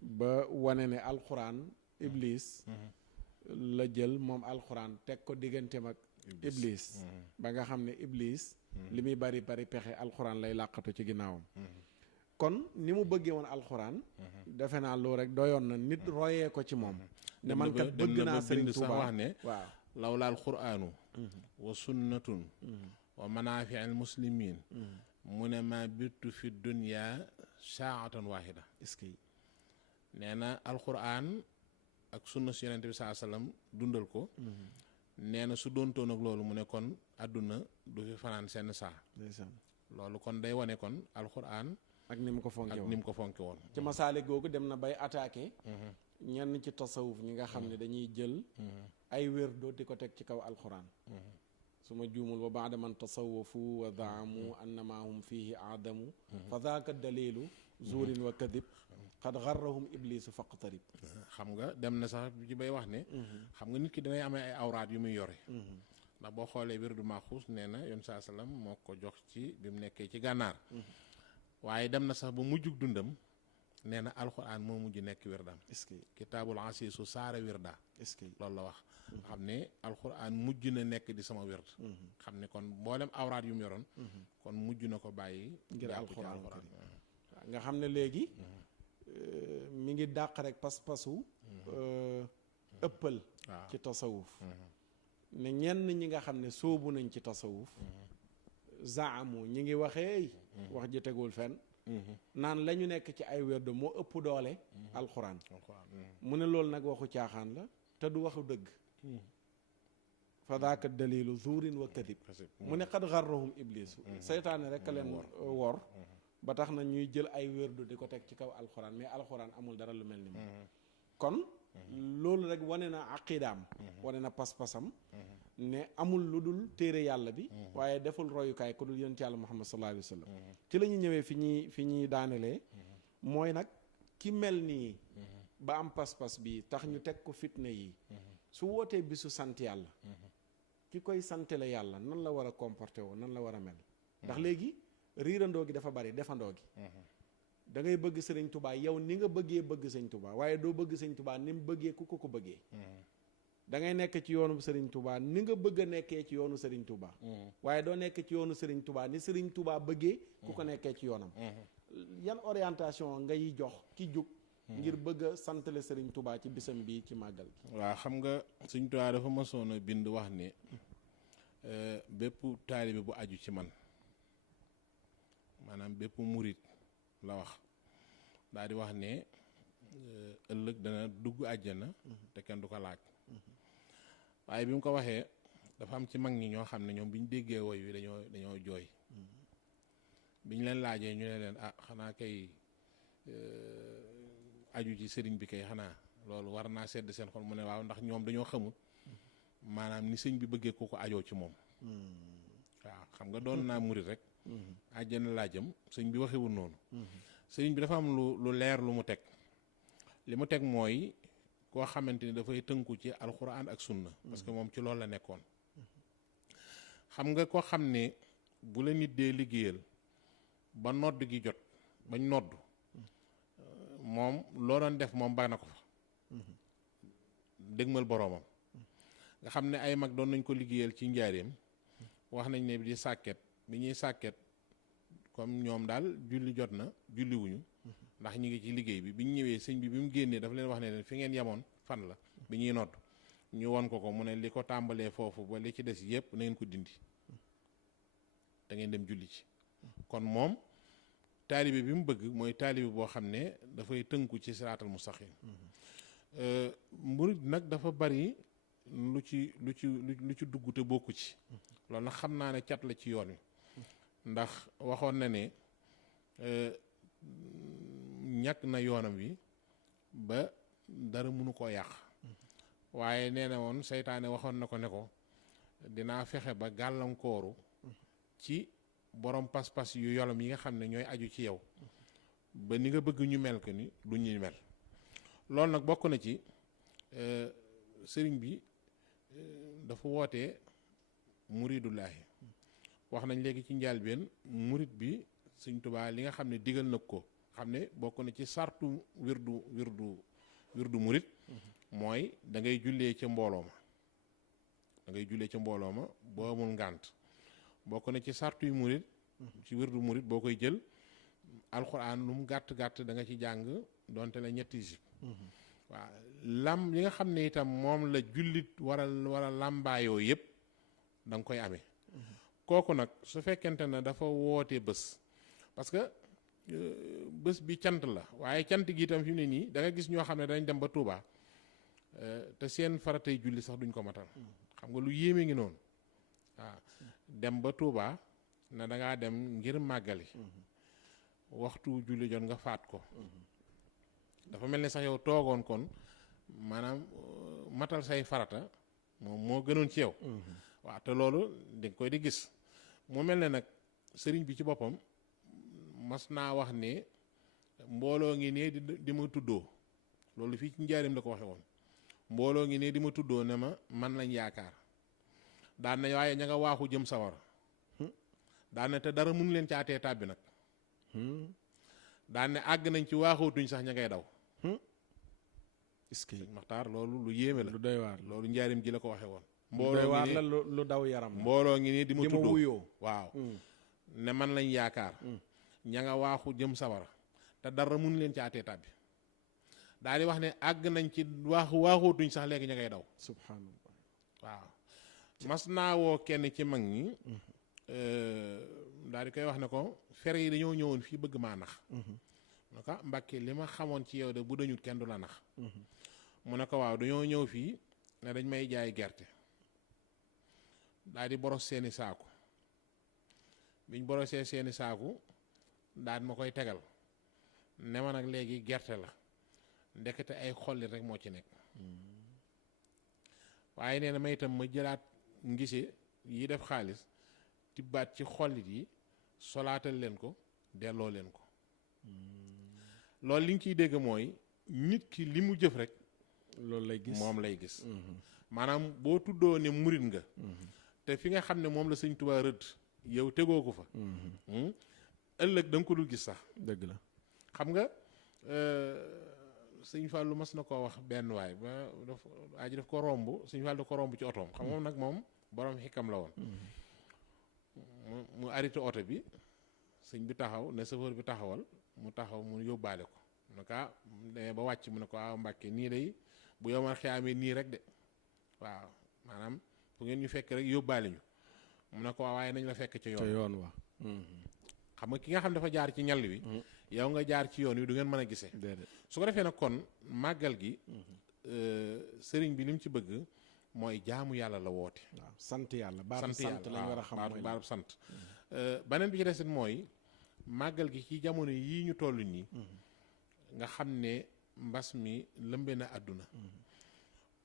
ba wane ne alxuraan iblis la jël moom alxuraan teg ko digganteem ak iblis ba nga xam ne iblis li muy bari bari pexe alxuraan lay làqatu ci ginnaawam kon ni mu bëggee woon alxuraan defe naa loolu rek doyoon na nit royee ko ci moom ne man kat bëgg naa Sëriñ Tuubaa wax ne waaw lawla alquraanu wa sunnatun wa manaafi al muslimin mu ne ma bittu fi dunya saatan waahida est-ce que nee na alquran ak sunna si yonente bi saa sallam dundal ko nee na su doontoon ak loolu mu ne kon àdduna du fi fanaan seen saa loolu kon day wane kon alquran ak ni mu ko fonke woon ci masaale googu dem na bay attaqué ñenn ci tasawuf ñi nga xam ne dañuy jël ay wérdo di ko teg ci kaw alxuraan su ma juumul wa baada man tasawafu wa zaamu annama hum fihi aadamu fa daaka dalilu zuurin wa kadib qad garrahum iblisu faqtarib. xam nga dem na sax ci bay wax ne xam nga nit ki danay amee ay awraat yu muy yore ndax boo xoolee wirdu Maxuus nee na yoon saa salaam moo ko jox ci bi mu nekkee ci gànnaar waaye dem na sax ba mujjug dundam nee na alxuraan moo mujj nekk wirdam. est-ce que kitaabul asiisu saara wirda. est-ce que loolu la wax. xam ne alxuraan mujj na nekk di sama wird. xam ne kon mboolem awraat yu mu yoroon. kon mujj na ko bàyyi. ngir alxuraan nga xam ne léegi. mi ngi dàq rek pas-pasu. ëppal. ci tasawuf. ne ñenn ñi nga xam ne sóobu nañ ci tasawuf. zaamu ñi ngi waxee. wax ji tegul fenn. naan la ñu nekk ci ay wérdo moo ëpp doole. alxuraan. mu ne loolu nag waxu caaxaan la te du waxu dëgg. fa daaka dalilu zuurin wa kadib. mu ne xad garrahum iblisu seytaane rek a leen wor. ba tax na ñuy jël ay wérdu di ko teg ci kaw alxuraan mais alxuraan amul dara lu mel ni moom. kon loolu rek wane na aqidaam. wane na pas-pasam. ne amul lu dul téere yàlla bi. waaye deful royukaay ku dul yonent yàlla muhammad sallallahu alayhi wa sallam. ci la ñu ñëwee fi ñuy daanelee. mooy nag ki mel nii. ba am pas-pas bi tax ñu teg ko fitna yi. su wootee bisu sant yàlla. ki koy santale yàlla nan la war a comporté woo nan la war a mel. ndax léegi riirandoo gi dafa bari defandoo gi. da ngay bëgg sëriñ tubaa yow ni nga bëggee bëgg sëñ tubaa waaye doo bëgg sëñ tubaa ni mu bëggee ku ko bëggee. da ngay nekk ci yoonu sëriñ tubaa ni nga bëgg a nekkee ci yoonu sëriñ tubaa. waaye doo nekk ci yoonu sëriñ tubaa ni sëriñ tubaa bëggee ku ko nekkee ci yoonam. yan orientation ngay jox ki jug. ngir bëgg a santale sëriñ tubaa ci bisam bi ci màggal gi. waaw xam nga sëñ tubaa dafa mësoon a bind wax ne bépp taalibe bu aju ci man maanaam bépp murit la wax daal di wax ne ëllëg dana dugg àjjana te kenn du ko laaj. waaye bi mu ko waxee dafa am ci mag ñi ñoo xam ne ñoom bi ñu déggee woy wi dañoo jooy. bi ñu leen laajee ñu ne leen xanaa kay aju ci sëriñ bi kay xanaa loolu war naa sedd seen xol mu ne waaw ndax ñoom dañoo xamul maanaam ni sëñ bi bëggee ko ajoo ci moom. waaw xam nga doon naa murit rek. àjjana laa jëm sëñ bi waxewul noonu. sëriñ bi dafa am lu leer lu mu teg li mu teg mooy koo xamante ni dafay tënku ci alxuraan ak sunna parce que moom ci loolu la nekkoon. xam nga koo xam ne bu la nit dee liggéeyal ba nodd gi jot bañ nodd moom loo doon def moom baax na ko fa dégmal boroomam nga xam ne ay mag doon nañ ko liggéeyal ci njaareem wax nañ ne di sàkket bi ñuy sàkket comme ñoom daal julli jot na julli wuñu ndax ñi ngi ci liggéey bi bi ñu ñëwee sëñ bi mu génnee dafa leen wax ne leen fi ngeen yemoon fan la bi ñuy nodd ñu won ko mu ne li ko tàmbalee foofu ba li ci des yépp na ngeen ko dindi da ngeen dem julli ci kon moom taalibe bi mu bëgg mooy taalibe boo xam ne dafay tënku ci siraatal mustaqim. murid nag dafa bari lu ci dugg te bokku ci loolu nag xam naa ne cat la ci yoon wi ndax waxoon na ne ñàkk na yoonam wi ba dara mënu koo yàq waaye nee na woon seytaane waxoon na ko ne ko dinaa fexe ba gàllankooru ci borom pas-pas yu yolom yi nga xam ne ñooy aju ci yow ba ni nga bëgg ñu mel ko ni du ñu mel loolu nag bokk na ci sëriñ bi dafa wootee muridullaahi wax nañ léegi ci njëlbéen murid bi Sëriñ Tuubaa li nga xam ne digal na ko xam ne bokk na ci sartu wirdu murid mooy da ngay jullee ca mbooloo ma boo amul ngànt bokk na ci sartu yu murid ci wirdu murid boo koy jël alxuraan lu mu gàtt-gàtt da nga ci jàng donte la ñetti isib waaw li nga xam ne itam moom la jullit war a làmbaayoo yépp da nga koy amee kooku nag su fekkente ne dafa woote bés parce que bés bi cant la waaye cant gi itam fi mu ne nii da nga gis ñoo xam ne dañ dem ba Touba te seen faratay julli sax duñ ko matal xam nga lu yéeme ngi noonu waaw dem ba Touba ne da ngaa dem ngir màggali waxtu julli jot nga faat ko dafa mel ne sax yow toogoon kon maanaam matal say farata moom moo gënoon ci yow waaw te loolu dañ koy di gis mu mel ne nag sëriñ bi ci boppam mas naa wax ne mbooloo ngi ne di ma tuddoo loolu fii ci njaarim la ko waxe woon mbooloo ngi ne di ma tuddoo ne ma man lañ yaakaar daan na waaye ña nga waaxu jëm sawara daan na te dara mun leen caatee tàbbi nag daan ne àgg nañ ci waaxootuñ sax ña ngay daw est-ce que Maxtaar loolu lu yéeme la lu doy waar loolu njaarim ji la ko waxe woon mbooloo waar la lu daw yaram mbooloo ngi nii di ma tuddoo wuyoo waaw ne man lañ yaakaar ña nga waaxu jëm sawara te dara mun leen caatee tàbbi daal di wax ne àgg nañ ci waaxootuñ sax léegi ña ngay daw subhanallah waaw mas naa woo kenn ci mag ñi daal di koy wax ne ko fere yi dañoo ñëwoon fii bëgg maa nax mu ne ko Mbàkke li ma xamoon ci yow de bu dañut kenn du la nax mu ne ko waaw dañoo ñëw fii ne dañ may jaay gerte daal di boros seeni saaku biñ borosee seeni saaku daal ma koy tegal ne ma nag léegi gerte la ndekete ay xollit rek moo ci nekk waaye nee na ma itam ma jëlaat ngise yi def xaalis tibbaat ci xollit yi solaatal leen ko delloo leen ko loolu li nga ciy dégg mooy nit ki li mu jëf rek loolu lay gis moom lay gis maanaam boo tuddoo ne murit nga te fi nga xam ne moom la sëñ Tuubaa rëdd yow tegoo ko fa ëllëg da nga ko dul gis sax dëgg la xam nga sëñ Fallou mas na koo wax benn waay ba aji daf ko romb sëñ Fallou da ko romb ci otoom xam nga nag moom borom xikam la woon mu arrêté oto bi sëñ bi taxaw ne chauffeur bi taxawal mu taxaw mu yóbbaale ko mu ne ko demee ba wàcc mu ne ko waaw Mbàkke nii day bu yow ma xiyaamee nii rek de waaw maanaam fu ngeen ñu fekk rek yóbbaale ñu mu ne ko waaw waaye nañ la fekk ca yoon wa xam nga ki nga xam dafa jaar ci ñal wi yow nga jaar ci yoon wi du ngeen mën a gisee su ko defee nag kon màggal gi sëriñ bi li mu ci bëgg mooy jaamu yàlla la woote waaw sant yàlla baatu sant lañ war a xam mooy baatu sant beneen bi ci desit mooy màggal gi ci jamono yii ñu toll nii nga xam ne mbas mi lëmbe na àdduna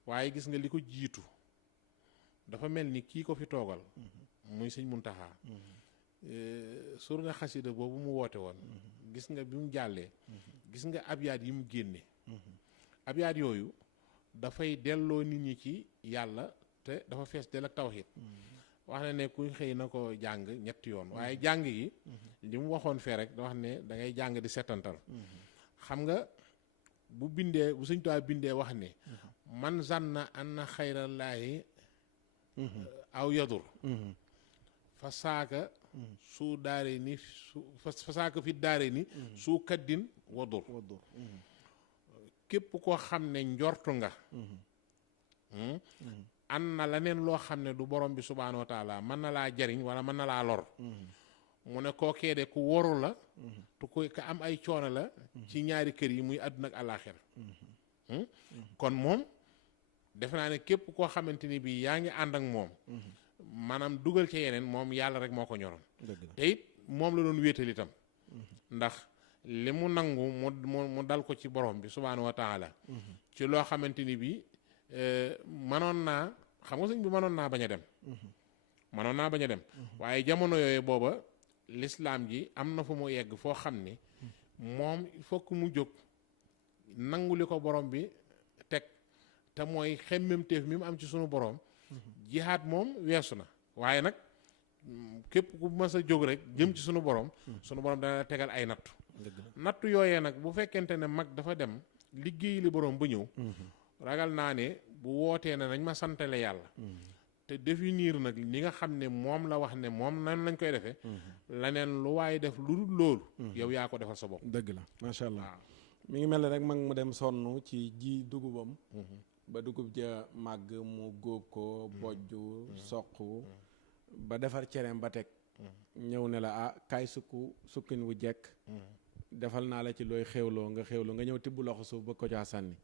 waaye gis nga li ko jiitu dafa mel ni kii ko fi toogal muy sëñ Muntaxa surna xasida boobu mu woote woon gis nga bi mu jàllee gis nga abyaat yi mu génne abyaat yooyu dafay delloo nit ñi ci yàlla te dafa fees del ak tawxiid wax na ne kuy xëy na ko jàng ñetti yoon waaye jàng gi li mu waxoon fee rek da wax ne da ngay jàng di setantal xam nga bu bindee bu Sëñ Tuubaa bindee wax ne man zanna anna xayrallaahi aw yadur fa saaka su daare ni fa saaka fi daare ni su kaddin wadur képp koo xam ne njortu nga an na leneen loo xam ne du borom bi subhaanahu wa taala mën na laa jariñ wala mën na laa lor mu ne kookee de ku waru la te ku ka am ay coono la ci ñaari kër yi muy àdduna ak àllaaxira kon moom defe naa ne képp koo xamante ni bii yaa ngi ànd ak moom maanaam dugal ci yeneen moom yàlla rek moo ko ñoroon te it moom la doon wéetal itam ndax li mu nangu mu dal ko ci borom bi subhaanahu wa taala ci loo xamante ni bii mënoon naa xam nga sëñ bi mënoon naa bañ a dem mënoon naa bañ a dem waaye jamono yooyu booba lislaam ji am na fu mu yegg foo xam ni moom il faut que mu jóg nangu li ko borom bi teg te mooy xemmemteef mi mu am ci sunu borom jihaad moom weesu na waaye nag képp ku mas a jóg rek jëm ci sunu borom dana tegal ay nattu yooyee nag bu fekkente ne mag dafa dem liggéey li borom ba ñëw ragal naa ne bu wootee ne nañ ma santale yàlla te définir nag li nga xam ne moom la wax ne moom nan lañ koy defee leneen lu waaye def lu dul loolu yow yaa ko defal sa bopp dëgg la macha allah mi ngi mel ne rek mag mu dem sonn ci ji dugubam ba dugub ja màgg mu góob ko bojju soq ba defar cereem ba teg ñëw ne la kaay sukkin wu jekk defal naa la ci looy xewloo nga ñëw tibb loxo suuf ba ko caa sànni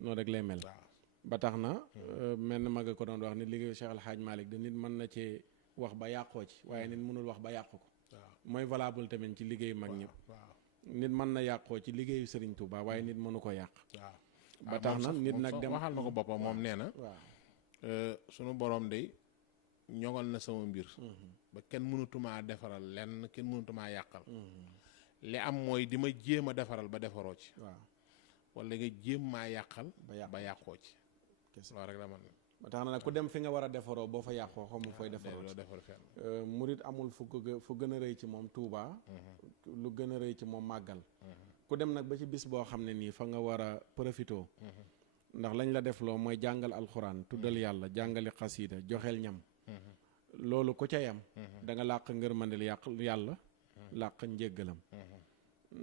noonu rek lay mel ba tax na mel na mag a ko doon wax ni liggéeyu Cheikh Al Hadj Malick de nit mën na ci wax ba yàqoo ci waaye nit mënul wax ba yàqu ko mooy valable tamit ci liggéeyu mag ñëpp nit mën na yàqoo ci liggéeyu Serigne Touba waaye nit mënu ko yàq ba tax na nit nag dem waxal na ko boppam moom nee na sunu borom day ñoŋal na sama mbir ba kenn mënutumaa defaral lenn kenn mënutumaa yàqal li am mooy di ma jéem a defaral ba defaroo ci waaw wala nga jéem maa yàqal ba yàqoo ci loolu rek la man ba tax na nag ku dem fi nga war a defaroo boo fa yàqoo xamul fooy defaroo ci defar fenn murit amul fu gën a rëy ci moom Touba lu gën a rëy ci moom màggal ku dem nag ba ci bis boo xam ne nii fa nga war a profitoo ndax lañ la def loo mooy jàngal alxuraan tuddal yàlla jàngali xasiida joxeel ñam loolu ku ca yam da nga làq ngërmandel yàlla làq njéggalam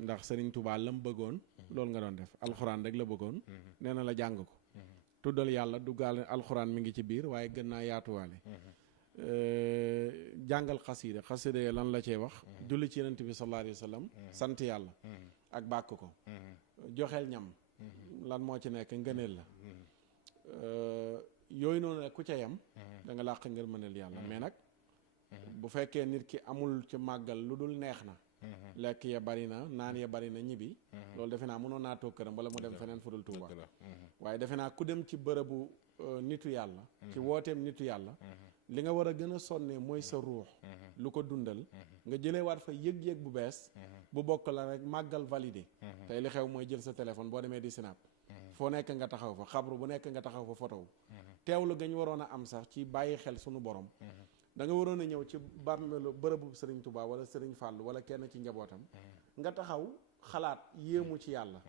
ndax Sëriñ Tuubaa lam bëggoon loolu nga doon def alxuraan rek la bëggoon nee na la jàng ko tuddal yàlla duggaale alxuraan mi ngi ci biir waaye gën naa yaatuwaale jàngal xasiida yi lan la cee wax julli ci yonent bi sallallahu alayhi wa sallam sant yàlla ak bàkk ko joxeel ñam lan moo ci nekk ngëneel la yooyu noonu nag ku ca yam da nga làq ngërmandel yàlla mais nag bu fekkee nit ki amul ci màggal lu dul neex na lekk ya bari na naan ya bari na ñibbi loolu defe naa mënoon naa toog këram wala mu dem feneen fu dul Tuuba waaye defe naa ku dem ci bërëbu nitu yàlla ci wooteem nitu yàlla li nga war a gën a sonnee mooy sa ruux lu ko dundal nga jëlee waat fa yëg-yëg bu bees bu bokk la rek màggal validé tey li xew mooy jël sa téléphone boo demee di sinap foo nekk nga taxaw fa xabru bu nekk nga taxaw fa photo teewlu gañ waroon a am sax ci bàyyi xel sunu borom da nga waroon a ñëw ci bàmmeelu bërëbu Sëriñ Tuubaa wala Sëriñ Fàllu wala kenn ci njabootam nga taxaw xalaat yéemu ci yàlla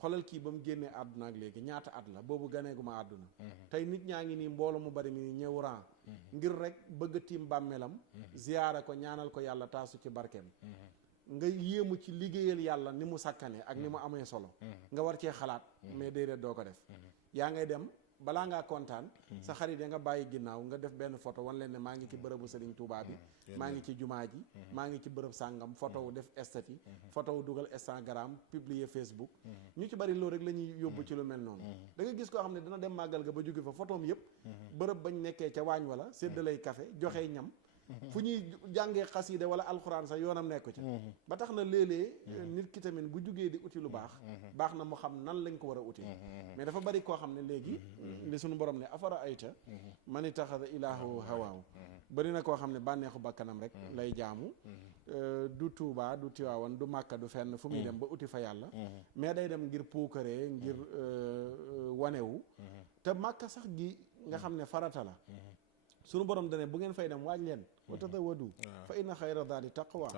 xoolal kii ba mu génnee àdduna ak léegi ñaata at la boobu ganeeguma àdduna tey nit ñaa ngi nii mbooloo mu bari mi ñëw ran ngir rek bëgg a tiim bàmmeelam ziyaara ko ñaanal ko yàlla taasu ci barkeem nga yéemu ci liggéeyal yàlla ni mu sàkkane ak ni mu amee solo nga war cee xalaat mais déedéet doo ko def yaa ngay dem balaa ngaa kontaan sa xarit ya nga bàyyi ginnaaw nga def benn photo wan leen ne maa ngi ci bërëbu Sëriñ Tuubaa bi maa ngi ci jumaa ji maa ngi ci bërëb sàngam photo wu def estati photo wu dugal Instagram publier Facebook ñu ci bari loolu rek la ñuy yóbbu ci lu mel noonu da nga gis koo xam ne dina dem màggal ga ba jóge fa photoom yëpp bërëb bañ nekkee ca waañ wala séddalay café joxee ñam fu ñuy jàngee xasiide wala alxuraan sax yoonam nekku ca ba tax na léeg-léeg nit ki tamit bu jugee di uti lu baax na mu xam nan lañ ko war a uti mais dafa bari koo xam ne léegi li suñu borom ne afara ayta man itaxada ilaahu hawaahu bari na koo xam ne bànneexu bakkanam rek lay jaamu du Tuubaa du Tiwaawan du Màkka du fenn fu muy dem ba uti fa yàlla mais day dem ngir puukaree ngir wanewu te Màkka sax gi nga xam ne farata la sunu borom dane bu ngeen fay dem waaj leen wa tazawwadu fa inna xayra zaadi taqwa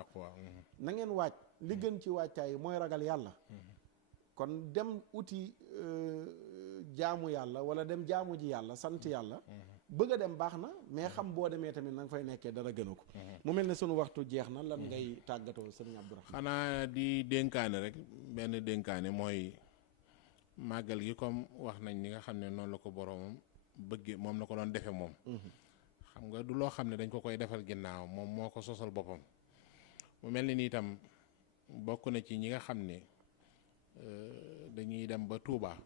na ngeen waaj li gën ci waajtaay mooy ragal yàlla kon dem uti jaamu yàlla wala dem jaamu ji yàlla sant yàlla bëgg a dem baax na mais xam boo demee tamit na nga fay nekkee dara gënu ko mu mel ne sunu waxtu jeex na lan ngay tàggatoo sëriñ Abdourahmane xanaa di dénkaane rek benn dénkaane mooy màggal gi comme wax nañ ni nga xam ne noonu la ko boroomam bëggee moom la ko doon defe moom xam nga du loo xam ne dañ ko koy defal ginnaaw moom moo ko sosal boppam mu mel ni nii itam bokk na ci ñi nga xam ne dañuy dem ba Touba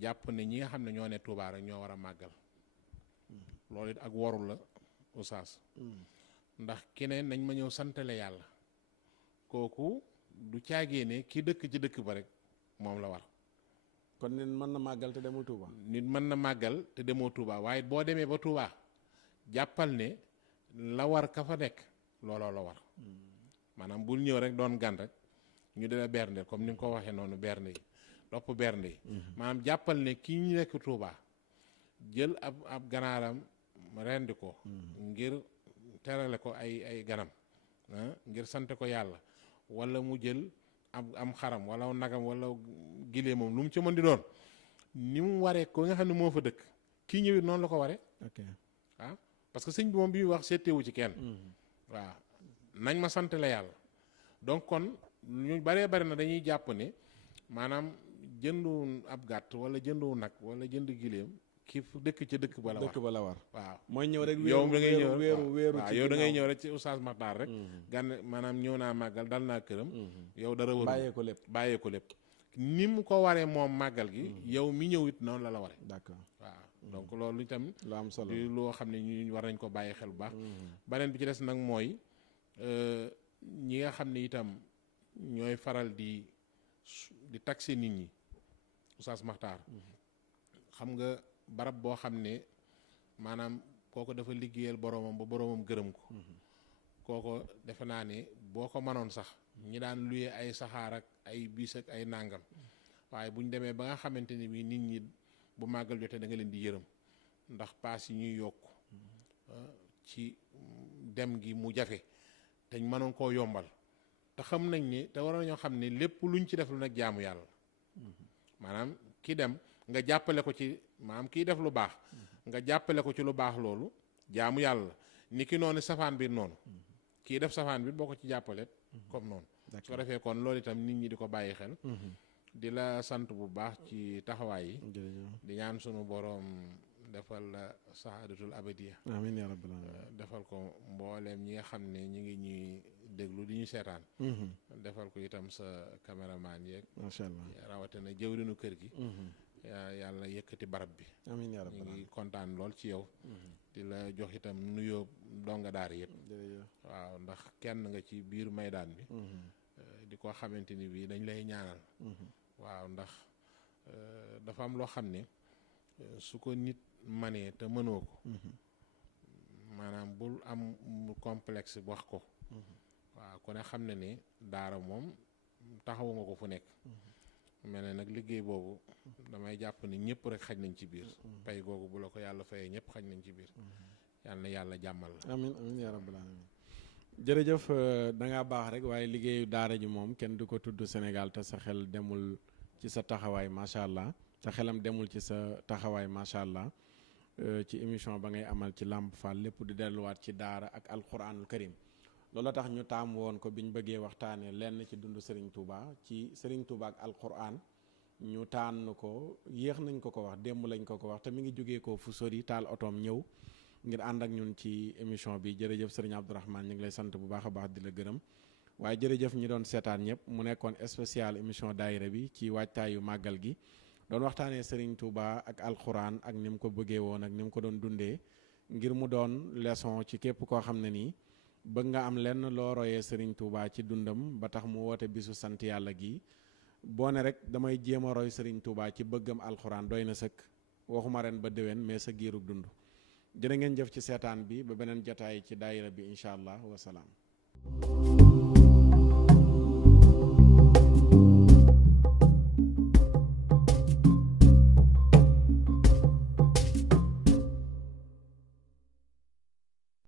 jàpp ne ñi nga xam ne ñoo ne Touba rek ñoo war a màggal loolu it ak waru la oustaz ndax keneen nañ ma ñëw santale yàlla kooku du caagee ne ki dëkk ci dëkk ba rek moom la war kon nit mën na màggal te demul Touba nit mën na màggal te demoo Touba waaye boo demee ba Touba jàppal ne la war ka fa nekk looloo la war maanaam bul ñëw rek doon gan rek ñu dina bernde comme ni nga ko waxee noonu bernde yi topp bernde yi maanaam jàppal ne kii ñu nekk Touba jël ab ganaaram rendi ko ngir terale ko ay ganam ngir sante ko yàlla wala mu jël am xaram wala nagam wala gilee moom lu mu ci mën di doon ni mu waree ko nga xam ne moo fa dëkk kii ñëwit noonu la ko waree waaw parce que sëñ bi moom bi muy wax seetewu ci kenn waaw nañ ma sant la yàlla donc kon ñu baree bari na dañuy jàpp ne maanaam jëndu ab gàtt wala jëndu nag wala jënd gileem ki dëkk ca dëkk ba la war waaw mooy ñëw rek yow da ngay ñëw wéeru waaw yow da ngay ñëw rek ci Oustaz Makhtar rek gan maanaam ñëw naa màggal dal naa këram yow dara waru bàyyee ko lépp ni mu ko waree moom màggal gi yow mi ñëw it noonu la waree d'accord waaw donc loolu itam lu am solo di loo xam ne ñu war nañ ko bàyyi xel bu baax beneen bi ci des nag mooy ñi nga xam ne itam ñooy faral di taxé nit ñi Oustaz Makhtar xam nga barab boo xam ne maanaam kooko dafa liggéeyal boromam ba boromam gërëm ko kooko defe naa ne boo ko mënoon sax ñi daan luye ay saxaar ak ay biis ak ay nàngam waaye bu ñu demee ba nga xamante ni bii nit ñi bu màggal jotee da nga leen di yërëm ndax paas yi ñuy yokk ci dem gi mu jafe te ñu mënoon koo yombal te xam nañ ni te war nañoo xam ne lépp luñ ci def lu nag jaamu yàlla maanaam ki dem nga jàppale ko ci maanaam kiy def lu baax nga jàppale ko ci lu baax loolu jaamu yàlla ni ki noonu safaan bi noonu kii def safaan bi boo ko ci jàppale comme noonu su ko defee kon loolu itam nit ñi di ko bàyyi xel di la sant bu baax ci taxawaay yi di ñaan sunu boroom defal la saadatul abadiya amiin yaa rabbal aalamiin defal ko mbooleem ñi nga xam ne ñi ngi ñuy déglu di ñu seetaan defal ko itam sa caméraman yeeg macha allah rawatina jëwrinu kër gi yàlla yëkkati barab bi amiin yaa rabbal ñu ngi kontaan lool ci yow di la jox itam nuyoo donga daar yëpp waaw ndax kenn nga ci biir maydaan bi di ko xamante ni bii dañ lay ñaanal waaw ndax dafa am loo xam ne su ko nit manee te mënoo ko maanaam bul am complexe wax ko waaw ku ne xam ne ni daara moom taxawu nga ko fu nekk mel ne nag liggéey boobu damay jàpp ni ñëpp rek xaj nañ ci biir pay googu bu la ko yàlla fayee ñëpp xaj nañ ci biir yàlla na yàlla jàmmal la amiin amiin yaa rabbal aalamiin jërëjëf da ngaa baax rek waaye liggéeyu daara ji moom kenn du ko tudd Sénégal te sa xel demul ci sa taxawaay macha allah sa xelam demul ci sa taxawaay macha allah ci émission ba ngay amal ci Lamp Fall lépp di delluwaat ci daara ak alquranul karim loolu tax ñu taam woon ko biñ bëggee waxtaanee lenn ci dund Serigne Touba ci Serigne Touba ak alquran ñu tànn ko yéex nañ ko wax démb lañ ko wax te mi ngi jógee ko fu sori taal otoom ñëw ngir ànd ak ñun ci émission bi jërëjëf Serigne Abdourahmane ñu ngi lay sant bu baax a baax di la gërëm waaye jërëjëf ñi doon seetaan ñëpp mu nekkoon spécial émission daayira bi ci waajtaayu màggal gi doon waxtaanee Serigne Touba ak alquran ak ni mu ko bëggee woon ak ni mu ko doon dundee ngir mu doon leçon ci képp koo xam ne nii bëgg nga am lenn loo royee Serigne Touba ci dundam ba tax mu woote bisu sant yàlla gi boo ne rek damay jéem a roy Serigne Touba ci bëggam alxuraan doy na sëkk waxuma ren ba déwén mais sa giirug dund jërë ngeen jëf ci seetaan bi ba beneen jataay ci daayira bi incha allah wasalaam